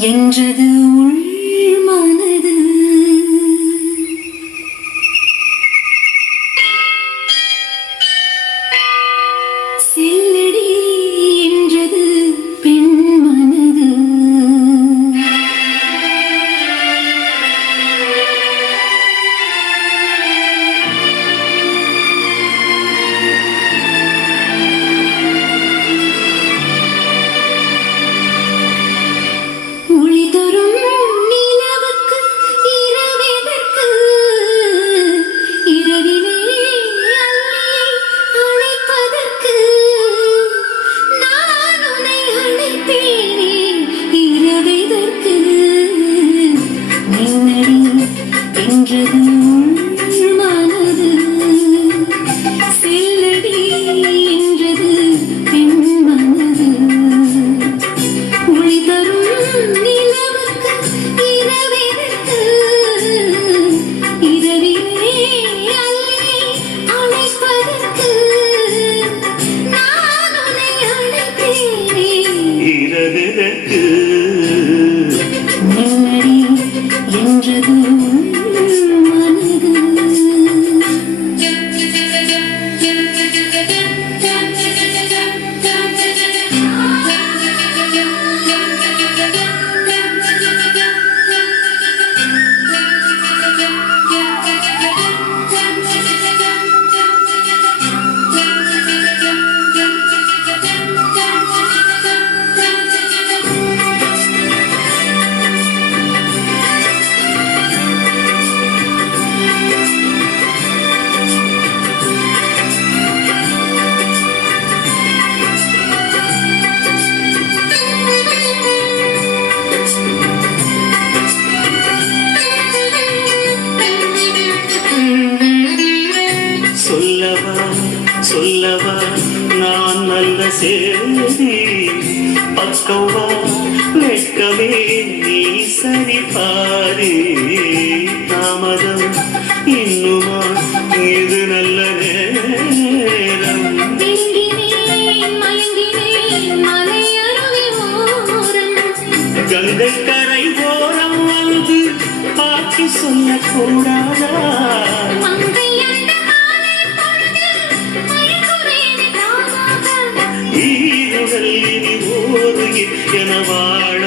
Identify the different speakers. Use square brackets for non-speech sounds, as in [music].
Speaker 1: 沿着的。Yeah. [laughs]
Speaker 2: சொல்லவா சொல்லவா நான் நல்ல சேதி பக்கவா வெட்கவே நீ சரி பாரு.
Speaker 1: கடற்கரை ஓரம்
Speaker 2: வந்து பார்த்து சொல்லக்கூடாதா ஈரவல் இனி ஓதுகில் என வாழ